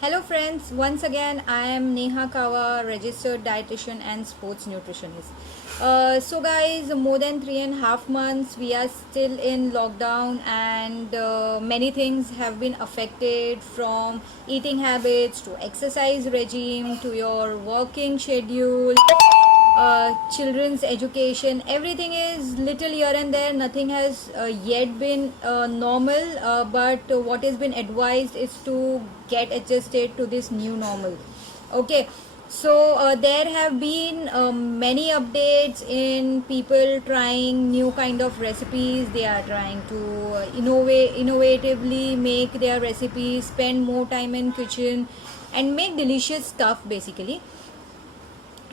Hello friends, once again I am Neha Kawa, registered dietitian and sports nutritionist. So guys, more than 3.5 months we are still in lockdown and many things have been affected, from eating habits to exercise regime to your working schedule, children's education. Everything is little here and there. Nothing has yet been normal, but what has been advised is to get adjusted to this new normal. Okay, so there have been many updates in people trying new kind of recipes. They are trying to innovatively make their recipes, spend more time in kitchen and make delicious stuff basically.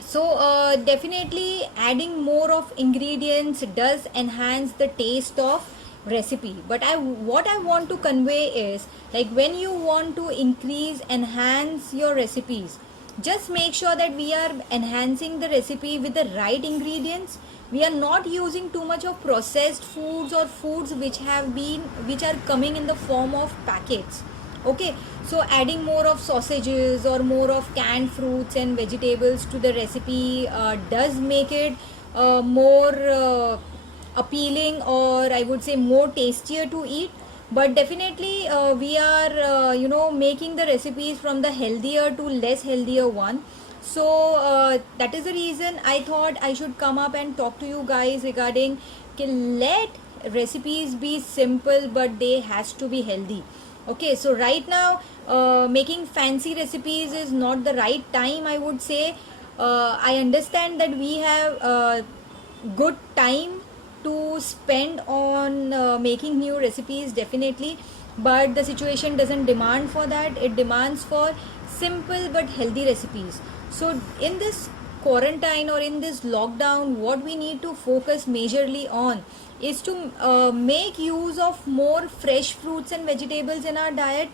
So definitely adding more of ingredients does enhance the taste of recipe, but what I want to convey is, like, when you want to enhance your recipes, just make sure that we are enhancing the recipe with the right ingredients. We are not using too much of processed foods or foods which are coming in the form of packets. Okay, so adding more of sausages or more of canned fruits and vegetables to the recipe does make it more appealing, or I would say more tastier to eat. But definitely we are making the recipes from the healthier to less healthier one. So that is the reason I thought I should come up and talk to you guys regarding, let recipes be simple but they has to be healthy. Okay, so right now making fancy recipes is not the right time, I would say. I understand that we have good time to spend on making new recipes, definitely, but the situation doesn't demand for that. It demands for simple but healthy recipes. So in this quarantine or in this lockdown, what we need to focus majorly on is to make use of more fresh fruits and vegetables in our diet.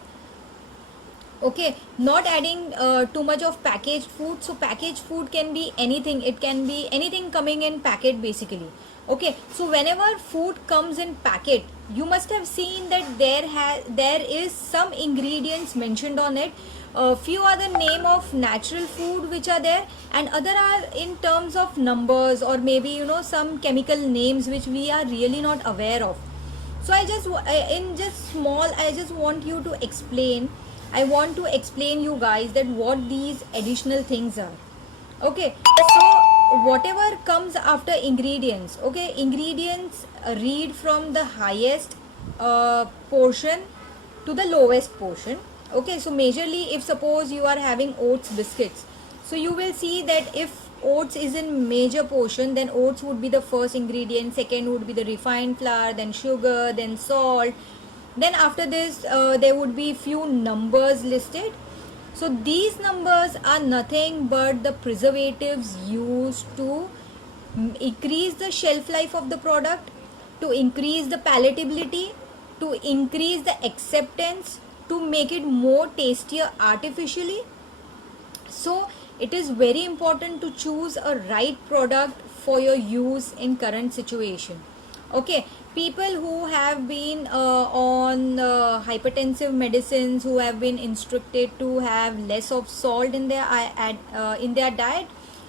Okay, not adding too much of packaged food. So packaged food can be anything, it can be anything coming in packet basically. Okay, so whenever food comes in packet, you must have seen that there is some ingredients mentioned on it. A few are the name of natural food which are there, and other are in terms of numbers, or maybe some chemical names which we are really not aware of. So in just small, I just want you to explain, I want to explain you guys that what these additional things are. Okay, so whatever comes after ingredients, okay, ingredients read from the highest portion to the lowest portion. Okay, so majorly, if suppose you are having oats biscuits, so you will see that if oats is in major portion, then oats would be the first ingredient, second would be the refined flour, then sugar, then salt, then after this there would be few numbers listed. So these numbers are nothing but the preservatives used to increase the shelf life of the product, to increase the palatability, to increase the acceptance, to make it more tastier artificially. So it is very important to choose a right product for your use in current situation. Okay, people who have been on hypertensive medicines, who have been instructed to have less of salt in their diet,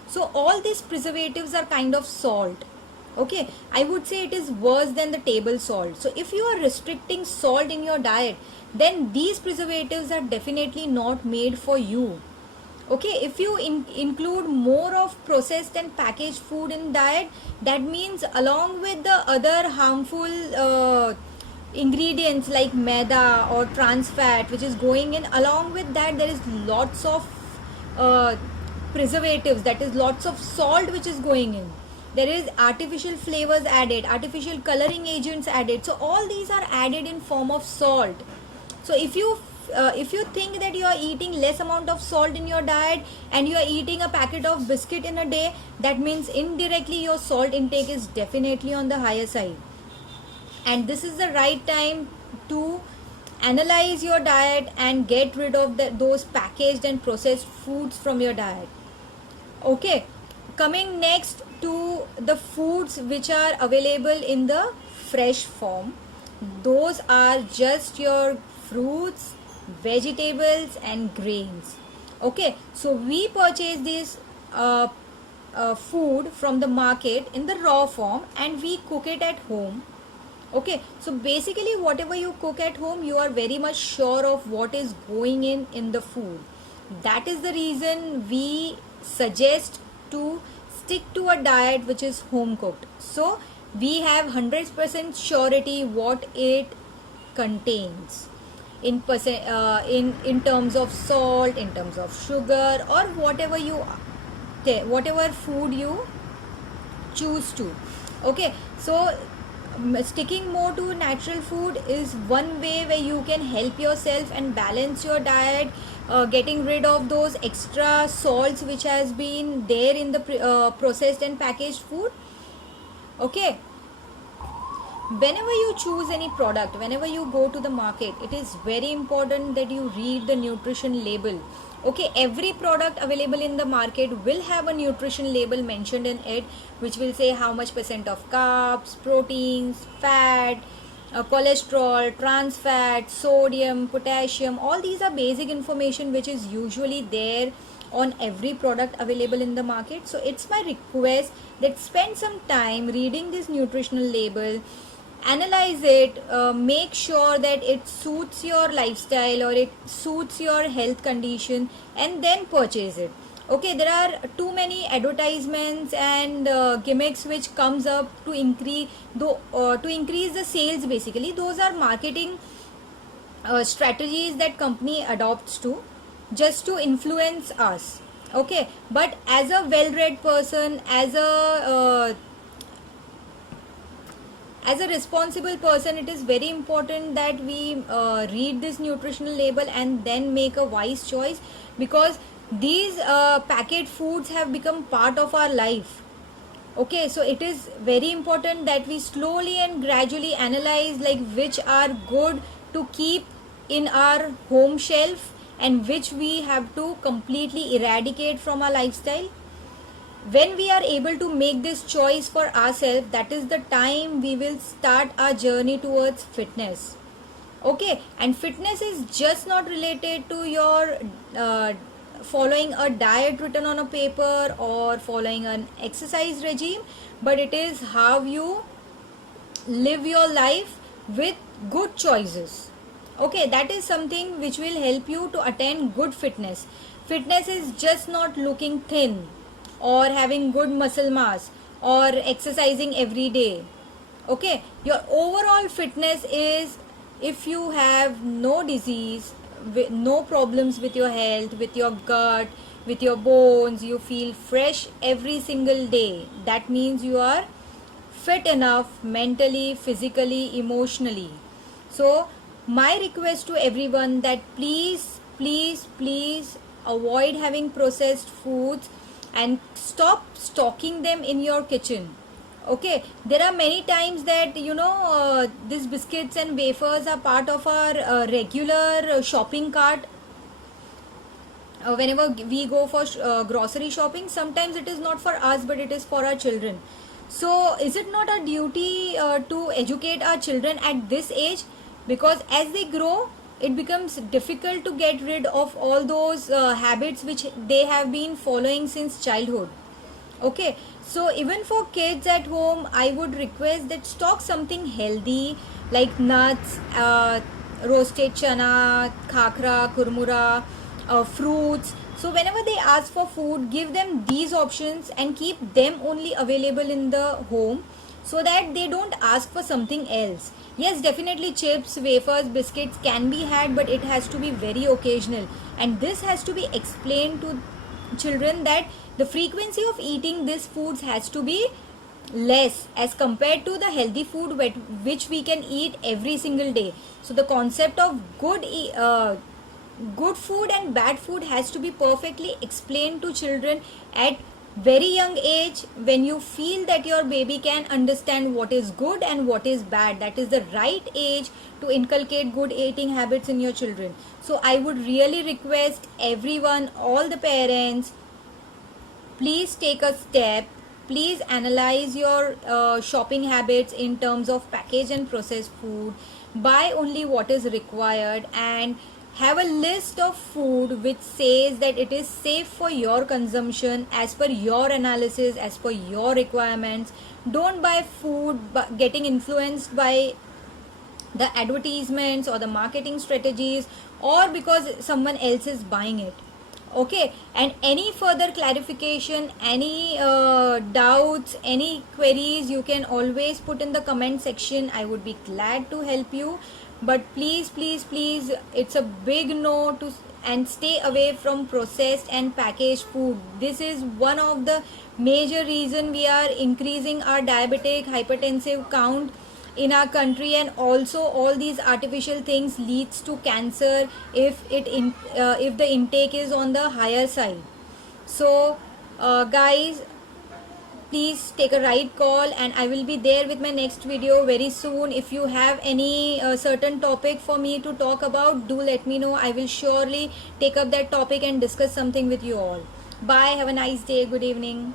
so all these preservatives are kind of salt. Okay, I would say it is worse than the table salt. So if you are restricting salt in your diet, then these preservatives are definitely not made for you. Okay, if you include more of processed and packaged food in diet, that means along with the other harmful ingredients like maida or trans fat which is going in, along with that there is lots of uh, preservatives, that is lots of salt which is going in. There is artificial flavors added, artificial coloring agents added, so all these are added in form of salt. So if you think that you are eating less amount of salt in your diet and you are eating a packet of biscuit in a day, that means indirectly your salt intake is definitely on the higher side. And this is the right time to analyze your diet and get rid of those packaged and processed foods from your diet. Okay, coming next to the foods which are available in the fresh form, those are just your fruits, vegetables and grains. Okay, so we purchase this food from the market in the raw form and we cook it at home. Okay, so basically whatever you cook at home, you are very much sure of what is going in the food. That is the reason we suggest to stick to a diet which is home cooked. So we have 100% surety what it contains in terms of salt, in terms of sugar, or whatever food you choose to. Okay, so sticking more to natural food is one way where you can help yourself and balance your diet, getting rid of those extra salts which has been there in the processed and packaged food. Okay, whenever you choose any product, whenever you go to the market, it is very important that you read the nutrition label. Okay, every product available in the market will have a nutrition label mentioned in it, which will say how much percent of carbs, proteins, fat, cholesterol, trans fat, sodium, potassium. All these are basic information which is usually there on every product available in the market. So it's my request that spend some time reading this nutritional label, analyze it, make sure that it suits your lifestyle or it suits your health condition, and then purchase it. Okay, there are too many advertisements and gimmicks which comes up to increase the sales. Basically those are marketing strategies that company adopts to just to influence us. Okay, but as a well-read person, as a responsible person, it is very important that we read this nutritional label and then make a wise choice, because these packet foods have become part of our life. Okay, so it is very important that we slowly and gradually analyze like which are good to keep in our home shelf and which we have to completely eradicate from our lifestyle. When we are able to make this choice for ourselves, that is the time we will start our journey towards fitness. Okay, and fitness is just not related to your following a diet written on a paper or following an exercise regime, but it is how you live your life with good choices. Okay, that is something which will help you to attain good fitness. Fitness is just not looking thin or having good muscle mass or exercising every day. Okay, your overall fitness is if you have no disease, no problems with your health, with your gut, with your bones, you feel fresh every single day. That means you are fit enough mentally, physically, emotionally. So my request to everyone that please avoid having processed foods and stop stocking them in your kitchen. Okay, there are many times that these biscuits and wafers are part of our regular shopping cart. Whenever we go for grocery shopping, sometimes it is not for us but it is for our children. So is it not our duty to educate our children at this age? Because as they grow, it becomes difficult to get rid of all those habits which they have been following since childhood. Okay, so even for kids at home, I would request that stock something healthy like nuts, roasted chana, khakra, kurmura, fruits. So whenever they ask for food, give them these options and keep them only available in the home so that they don't ask for something else. Yes, definitely chips, wafers, biscuits can be had, but it has to be very occasional, and this has to be explained to children that the frequency of eating these foods has to be less as compared to the healthy food which we can eat every single day. So the concept of good food and bad food has to be perfectly explained to children at very young age. When you feel that your baby can understand what is good and what is bad, that is the right age to inculcate good eating habits in your children. So I would really request everyone, all the parents, please take a step. Please analyze your shopping habits in terms of packaged and processed food. Buy only what is required and have a list of food which says that it is safe for your consumption as per your analysis, as per your requirements. Don't buy food getting influenced by the advertisements or the marketing strategies, or because someone else is buying it. Okay, and any further clarification, any doubts, any queries, you can always put in the comment section. I would be glad to help you. But please, please, please, it's a big no to and stay away from processed and packaged food. This is one of the major reason we are increasing our diabetic hypertensive count in our country, and also all these artificial things leads to cancer if the intake is on the higher side. So guys, please take a right call, and I will be there with my next video very soon. If you have any certain topic for me to talk about, do let me know. I will surely take up that topic and discuss something with you all. Bye, have a nice day, good evening.